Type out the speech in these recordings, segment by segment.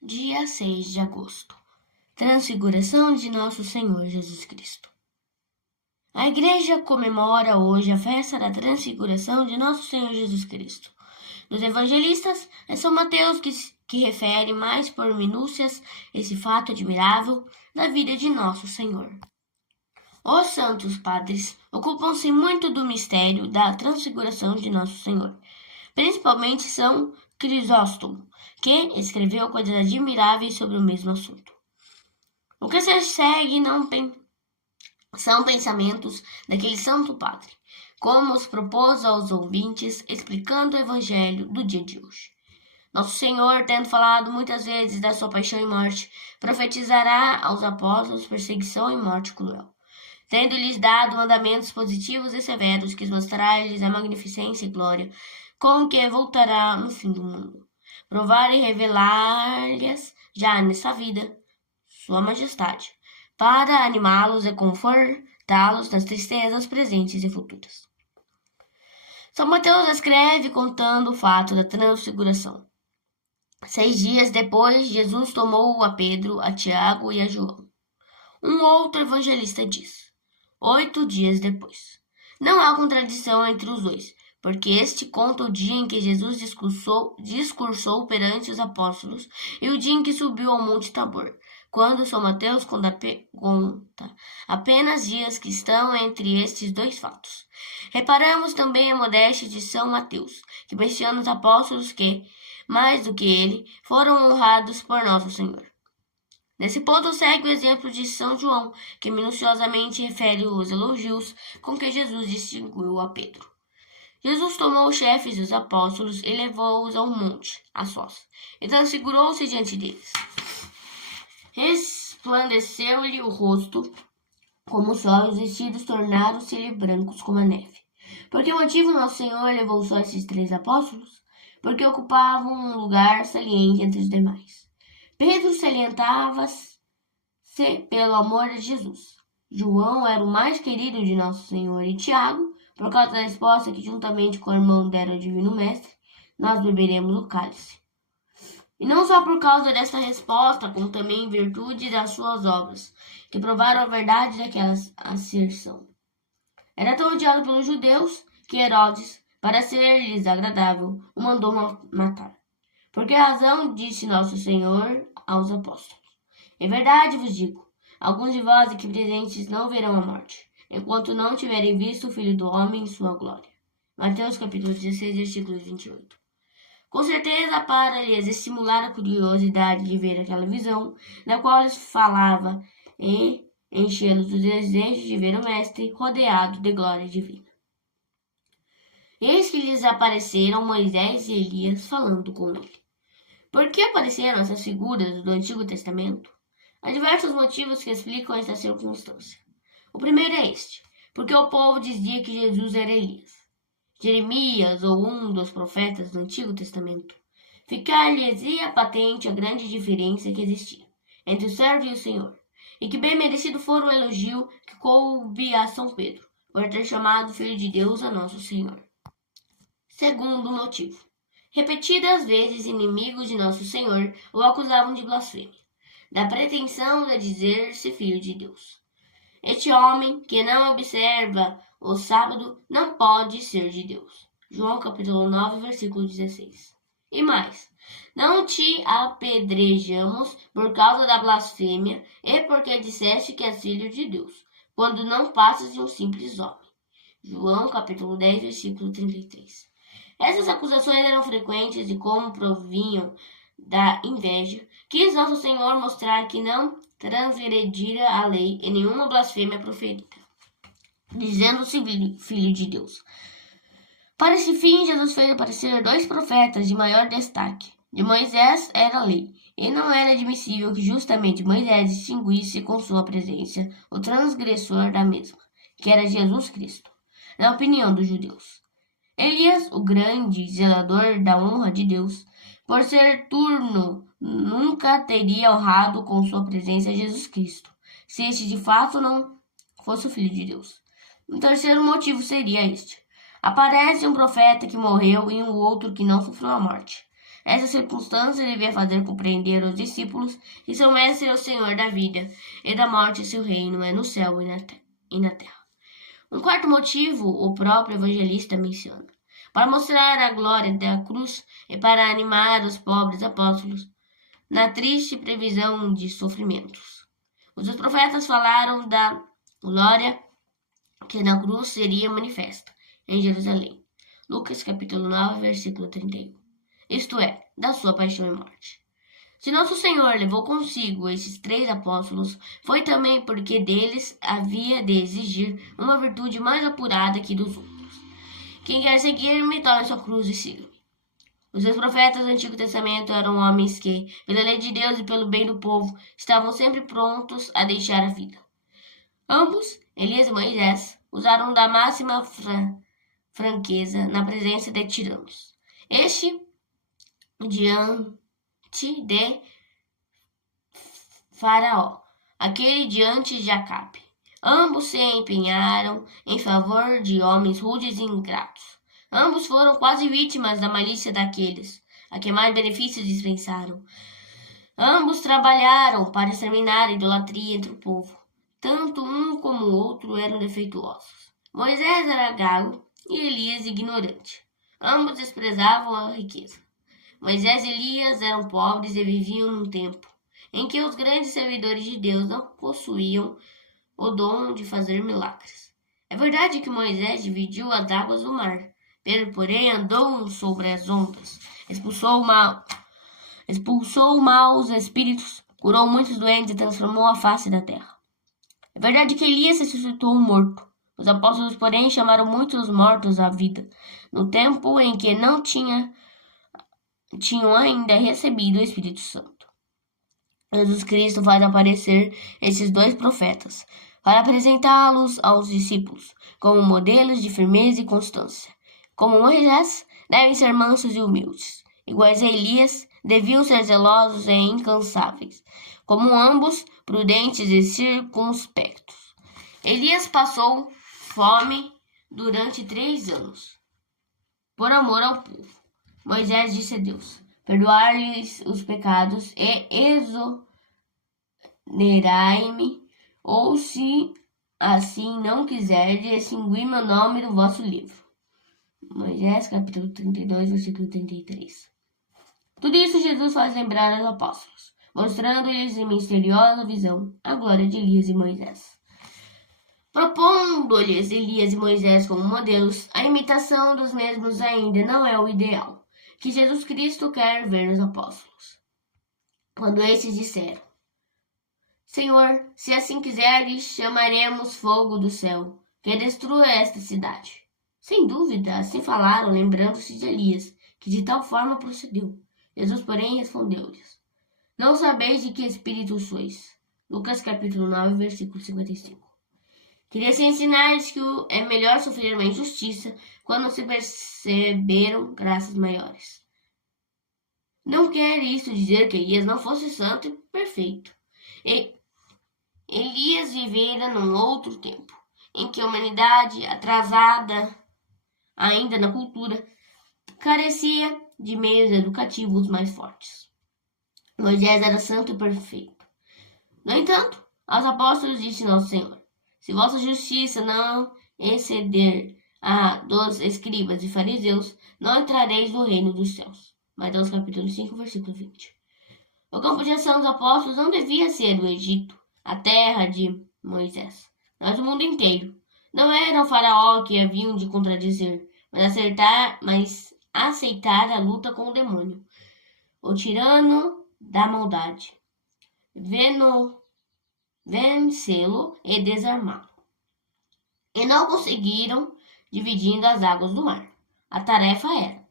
Dia 6 de agosto. Transfiguração de Nosso Senhor Jesus Cristo. A Igreja comemora hoje a festa da Transfiguração de Nosso Senhor Jesus Cristo. Nos evangelistas, é São Mateus que refere mais por minúcias esse fato admirável da vida de Nosso Senhor. Os santos padres ocupam-se muito do mistério da transfiguração de Nosso Senhor, principalmente São Crisóstomo, que escreveu coisas admiráveis sobre o mesmo assunto. O que se segue são pensamentos daquele santo padre, como os propôs aos ouvintes, explicando o evangelho do dia de hoje. Nosso Senhor, tendo falado muitas vezes da sua paixão e morte, profetizará aos apóstolos perseguição e morte cruel. Tendo-lhes dado mandamentos positivos e severos, quis mostrar-lhes a magnificência e glória com que voltará no fim do mundo. Provar e revelar-lhes já nesta vida sua majestade, para animá-los e confortá-los nas tristezas presentes e futuras. São Mateus escreve contando o fato da transfiguração. 6 dias depois, Jesus tomou a Pedro, a Tiago e a João. Um outro evangelista diz: 8 dias depois. Não há contradição entre os dois, porque este conta o dia em que Jesus discursou perante os apóstolos e o dia em que subiu ao Monte Tabor, quando São Mateus conta apenas dias que estão entre estes dois fatos. Reparamos também a modéstia de São Mateus, que menciona os apóstolos que, mais do que ele, foram honrados por Nosso Senhor. Nesse ponto segue o exemplo de São João, que minuciosamente refere os elogios com que Jesus distinguiu a Pedro. Jesus tomou os chefes dos apóstolos e levou-os ao monte, a sós, e transfigurou-se diante deles. Resplandeceu-lhe o rosto como o sol, e os vestidos tornaram-se-lhe brancos como a neve. Por que motivo Nosso Senhor levou só esses 3 apóstolos? Porque ocupavam um lugar saliente entre os demais. Pedro salientava-se pelo amor de Jesus. João era o mais querido de Nosso Senhor, e Tiago, por causa da resposta que juntamente com o irmão deram ao Divino Mestre: nós beberemos o cálice. E não só por causa desta resposta, como também em virtude das suas obras, que provaram a verdade daquela asserção. Era tão odiado pelos judeus que Herodes, para ser-lhes agradável, o mandou matar. Por que razão disse Nosso Senhor aos apóstolos: em verdade vos digo, alguns de vós aqui presentes não verão a morte, enquanto não tiverem visto o Filho do Homem em sua glória. Mateus capítulo 16, versículo 28. Com certeza, para lhes estimular a curiosidade de ver aquela visão, da qual lhes falava, e enchê-los do desejo de ver o Mestre rodeado de glória divina. Eis que lhes apareceram Moisés e Elias falando com ele. Por que apareceram essas figuras do Antigo Testamento? Há diversos motivos que explicam esta circunstância. O primeiro é este: porque o povo dizia que Jesus era Elias, Jeremias ou um dos profetas do Antigo Testamento. Ficar-lhes-ia patente a grande diferença que existia entre o servo e o Senhor, e que bem merecido fora o elogio que coube a São Pedro, por ter chamado Filho de Deus a Nosso Senhor. Segundo motivo: repetidas vezes inimigos de Nosso Senhor o acusavam de blasfêmia, da pretensão de dizer-se Filho de Deus. Este homem que não observa o sábado não pode ser de Deus. João capítulo 9, versículo 16. E mais: não te apedrejamos por causa da blasfêmia e porque disseste que és filho de Deus, quando não passas de um simples homem. João capítulo 10, versículo 33. Essas acusações eram frequentes e, como provinham da inveja, quis Nosso Senhor mostrar que não transgredira a lei em nenhuma blasfêmia proferida, dizendo-se Filho de Deus. Para esse fim, Jesus fez aparecer 2 profetas de maior destaque. De Moisés era a lei, e não era admissível que justamente Moisés distinguisse com sua presença o transgressor da mesma, que era Jesus Cristo, na opinião dos judeus. Elias, o grande zelador da honra de Deus, por ser turno, nunca teria honrado com sua presença Jesus Cristo, se este de fato não fosse o Filho de Deus. Um terceiro motivo seria este: aparece um profeta que morreu e um outro que não sofreu a morte. Essa circunstância devia fazer compreender aos discípulos que seu mestre é o Senhor da vida e da morte, e seu reino é no céu e na terra. Um quarto motivo o próprio evangelista menciona. Para mostrar a glória da cruz e para animar os pobres apóstolos na triste previsão de sofrimentos. Os profetas falaram da glória que na cruz seria manifesta em Jerusalém. Lucas capítulo 9, versículo 31. Isto é, da sua paixão e morte. Se nosso Senhor levou consigo esses 3 apóstolos, foi também porque deles havia de exigir uma virtude mais apurada que dos outros. Quem quer seguir-me, tome sua cruz e siga-me. Os seus profetas do Antigo Testamento eram homens que, pela lei de Deus e pelo bem do povo, estavam sempre prontos a deixar a vida. Ambos, Elias e Moisés, usaram da máxima franqueza na presença de tiranos. Este, diante de Faraó, aquele diante de Acabe. Ambos se empenharam em favor de homens rudes e ingratos. Ambos foram quase vítimas da malícia daqueles a que mais benefícios dispensaram. Ambos trabalharam para exterminar a idolatria entre o povo. Tanto um como o outro eram defeituosos. Moisés era gago e Elias ignorante. Ambos desprezavam a riqueza. Moisés e Elias eram pobres e viviam num tempo em que os grandes servidores de Deus não possuíam o dom de fazer milagres. É verdade que Moisés dividiu as águas do mar. Pedro, porém, andou sobre as ondas, expulsou maus espíritos, curou muitos doentes e transformou a face da terra. É verdade que Elias ressuscitou um morto. Os apóstolos, porém, chamaram muitos mortos à vida, no tempo em que não tinham ainda recebido o Espírito Santo. Jesus Cristo faz aparecer esses 2 profetas, para apresentá-los aos discípulos, como modelos de firmeza e constância. Como Moisés, devem ser mansos e humildes. Iguais a Elias, deviam ser zelosos e incansáveis. Como ambos, prudentes e circunspectos. Elias passou fome durante 3 anos, por amor ao povo. Moisés disse a Deus: perdoar-lhes os pecados e exonerai-me, ou se assim não quiserdes, extingui meu nome do vosso livro. Moisés, capítulo 32, versículo 33. Tudo isso Jesus faz lembrar aos apóstolos, mostrando-lhes em misteriosa visão a glória de Elias e Moisés. Propondo-lhes Elias e Moisés como modelos, a imitação dos mesmos ainda não é o ideal que Jesus Cristo quer ver nos apóstolos. Quando estes disseram: Senhor, se assim quiseres, chamaremos fogo do céu, que destrua esta cidade. Sem dúvida, assim falaram, lembrando-se de Elias, que de tal forma procedeu. Jesus, porém, respondeu-lhes: não sabeis de que espírito sois. Lucas capítulo 9, versículo 55. Queria se ensinar-lhes que é melhor sofrer uma injustiça quando se perceberam graças maiores. Não quer isso dizer que Elias não fosse santo e perfeito. Elias vivera num outro tempo, em que a humanidade, atrasada ainda na cultura, carecia de meios educativos mais fortes. Moisés era santo e perfeito. No entanto, aos apóstolos disse nosso Senhor: se vossa justiça não exceder a dos escribas e fariseus, não entrareis no reino dos céus. Mateus capítulo 5, versículo 20. O campo de ação dos apóstolos não devia ser o Egito, a terra de Moisés, mas o mundo inteiro. Não era o faraó que haviam de contradizer, mas aceitar a luta com o demônio, o tirano da maldade, vencê-lo e desarmá-lo. E não conseguiram, dividindo as águas do mar. A tarefa era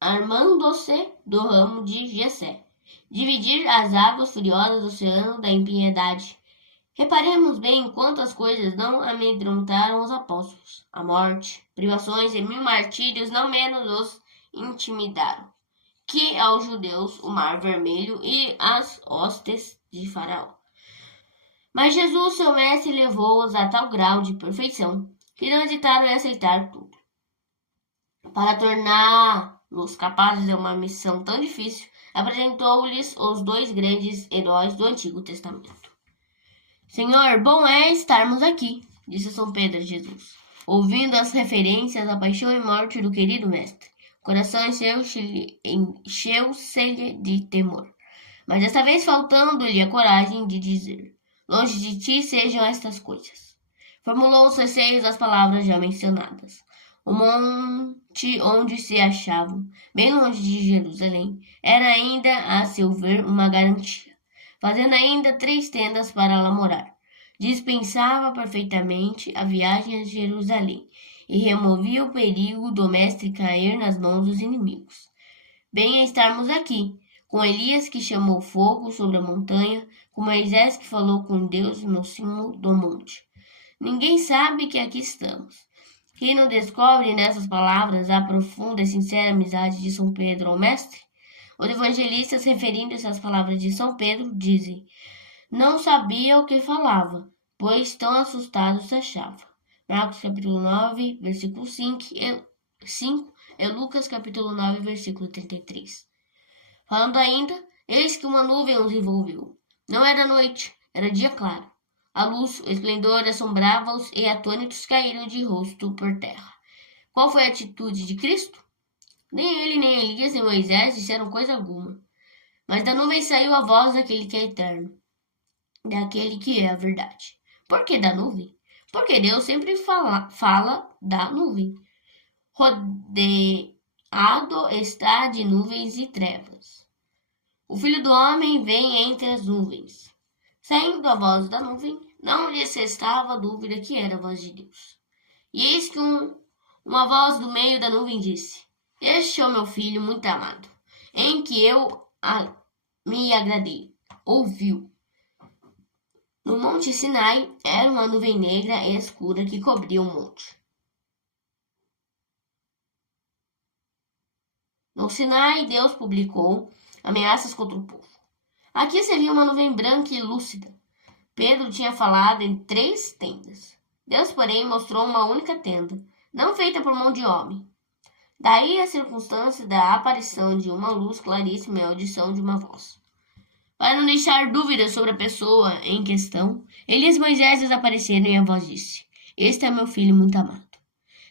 armando-se do ramo de Jessé, dividir as águas furiosas do oceano da impiedade. Reparemos bem quantas coisas não amedrontaram os apóstolos. A morte, privações e 1000 martírios não menos os intimidaram que aos judeus o mar vermelho e as hostes de Faraó. Mas Jesus, seu mestre, levou-os a tal grau de perfeição que não hesitaram em aceitar tudo, para tornar luz capazes de uma missão tão difícil, apresentou-lhes os dois grandes heróis do Antigo Testamento. Senhor, bom é estarmos aqui, disse São Pedro a Jesus, ouvindo as referências à paixão e morte do querido mestre. O coração encheu-se-lhe de temor, mas desta vez faltando-lhe a coragem de dizer: longe de ti sejam estas coisas. Formulou os receios das palavras já mencionadas. O monte onde se achavam, bem longe de Jerusalém, era ainda, a seu ver, uma garantia, fazendo ainda 3 tendas para lá morar. Dispensava perfeitamente a viagem a Jerusalém e removia o perigo do mestre cair nas mãos dos inimigos. Bem é estarmos aqui, com Elias que chamou fogo sobre a montanha, com Moisés que falou com Deus no cimo do monte. Ninguém sabe que aqui estamos. Quem não descobre nessas palavras a profunda e sincera amizade de São Pedro ao Mestre? Os evangelistas, referindo-se às palavras de São Pedro, dizem: não sabia o que falava, pois tão assustado se achava. Marcos capítulo 9, versículo 5 e Lucas capítulo 9, versículo 33. Falando ainda, eis que uma nuvem os envolveu. Não era noite, era dia claro. A luz, o esplendor assombrava-os e atônitos caíram de rosto por terra. Qual foi a atitude de Cristo? Nem ele, nem Elias, nem Moisés disseram coisa alguma. Mas da nuvem saiu a voz daquele que é eterno, daquele que é a verdade. Por que da nuvem? Porque Deus sempre fala da nuvem. Rodeado está de nuvens e trevas. O Filho do Homem vem entre as nuvens. Saindo a voz da nuvem, não lhes restava dúvida que era a voz de Deus. E eis que uma voz do meio da nuvem disse: este é o meu filho muito amado, em que eu me agradei. Ouviu. No monte Sinai era uma nuvem negra e escura que cobria o monte. No Sinai, Deus publicou ameaças contra o povo. Aqui se via uma nuvem branca e lúcida. Pedro tinha falado em 3 tendas. Deus, porém, mostrou uma única tenda, não feita por mão de homem. Daí a circunstância da aparição de uma luz claríssima e a audição de uma voz. Para não deixar dúvidas sobre a pessoa em questão, Elias e Moisés desapareceram e a voz disse: este é meu filho muito amado.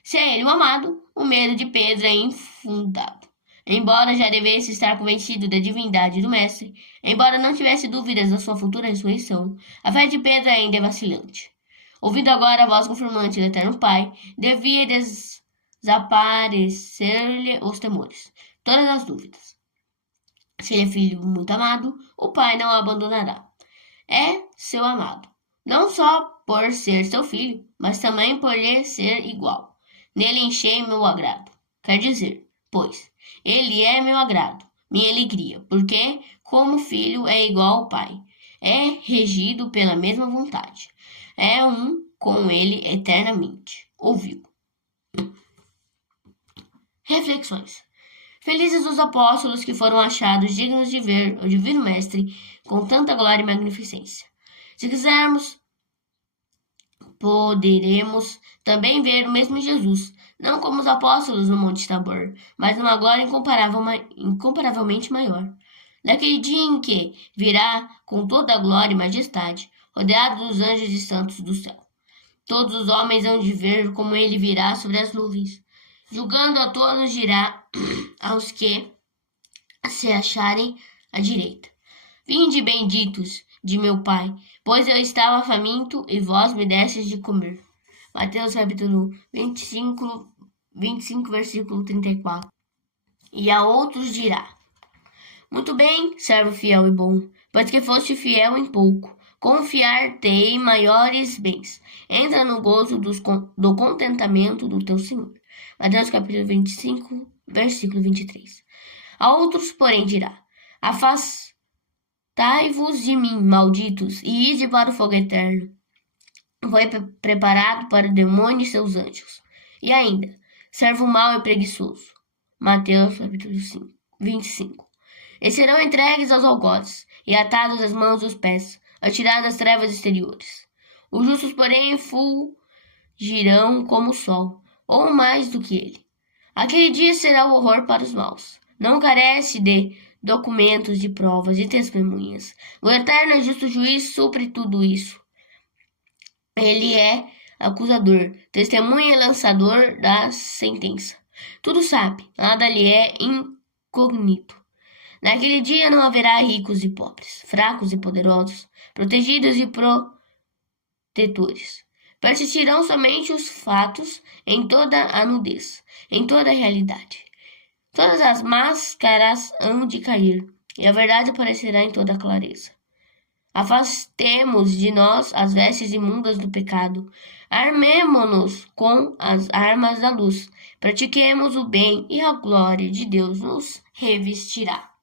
Se é ele o amado, o medo de Pedro é infundado. Embora já devesse estar convencido da divindade do mestre, embora não tivesse dúvidas da sua futura ressurreição, a fé de Pedro ainda é vacilante. Ouvindo agora a voz confirmante do Eterno Pai, devia desaparecer-lhe os temores, todas as dúvidas. Se ele é filho muito amado, o Pai não o abandonará. É seu amado, não só por ser seu filho, mas também por lhe ser igual. Nele enchei meu agrado. Quer dizer, pois, ele é meu agrado, minha alegria, porque, como filho, é igual ao Pai. É regido pela mesma vontade. É um com ele eternamente. Ouviu. Reflexões. Felizes os apóstolos que foram achados dignos de ver o Divino Mestre com tanta glória e magnificência. Se quisermos, poderemos também ver o mesmo Jesus, não como os apóstolos no Monte Tabor, mas numa glória incomparavelmente maior. Naquele dia em que virá com toda a glória e majestade, rodeado dos anjos e santos do céu. Todos os homens hão de ver como ele virá sobre as nuvens. Julgando a todos, dirá aos que se acharem à direita: vinde benditos de meu Pai, pois eu estava faminto e vós me destes de comer. Mateus capítulo 25, versículo 34. E a outros dirá: muito bem, servo fiel e bom, pois que foste fiel em pouco, confiar-te-ei maiores bens. Entra no gozo do contentamento do teu Senhor. Mateus capítulo 25, versículo 23. A outros, porém, dirá: afastai-vos de mim, malditos, e ide para o fogo eterno. Foi preparado para o demônio e seus anjos. E ainda, servo mau e preguiçoso. Mateus capítulo 25. E serão entregues aos algozes, e atados às mãos e aos pés, atirados às trevas exteriores. Os justos, porém, fulgirão como o sol, ou mais do que ele. Aquele dia será o horror para os maus. Não carece de documentos, de provas, de testemunhas. O eterno e justo juiz supre tudo isso. Ele é acusador, testemunha e lançador da sentença. Tudo sabe, nada lhe é incógnito. Naquele dia não haverá ricos e pobres, fracos e poderosos, protegidos e protetores. Persistirão somente os fatos em toda a nudez, em toda a realidade. Todas as máscaras hão de cair, e a verdade aparecerá em toda a clareza. Afastemos de nós as vestes imundas do pecado. Armemo-nos com as armas da luz. Pratiquemos o bem e a glória de Deus nos revestirá.